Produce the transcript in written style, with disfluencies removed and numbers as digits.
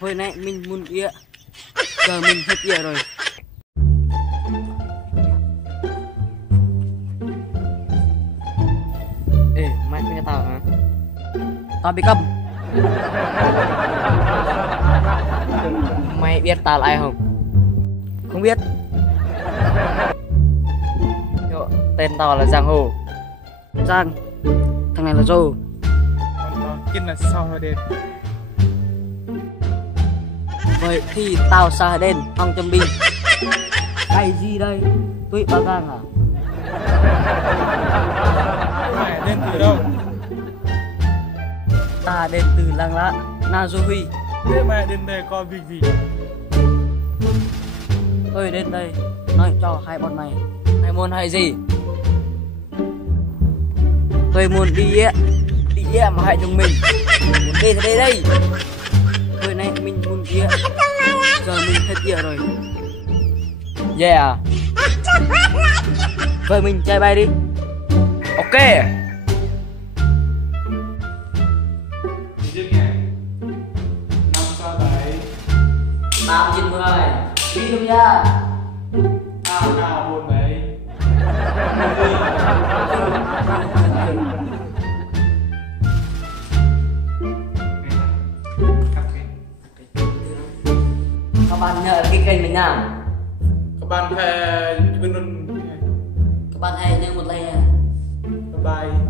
Hồi nãy mình muốn ỉa, giờ mình hết ỉa rồi. Ê, mày nghe tao hả? Tao bị câm. Mày biết tao là ai không? Không biết. Yo, tên tao là Giang Hồ. Giang, thằng này là Joe. Kinh là sao rồi đền. Vậy thì tao xa đen Hong Châm Bi. Cái gì đây? Tụi Ba Gang à? Mày đến từ đâu? Ta đến từ làng lá Na Du Huy. Thế mày đến đây có việc gì? Tôi đến đây nói cho hai bọn mày. Mày muốn hay gì? Tôi muốn đi ỉa mà hại chúng mình. Muốn đi thì đây đây. Hồi nay mình muốn ỉa, giờ mình hết ỉa rồi. Yeah. Vậy mình chơi bay đi. Ok. Dừng nhé. 5, 6, 7 8, 9, 10. Đi luôn nha. 3, 4, 7 Các bạn nhớ cái kênh mình nha. Các bạn hãy bên luôn. Các bạn hãy nhớ một like nha. Bye bye.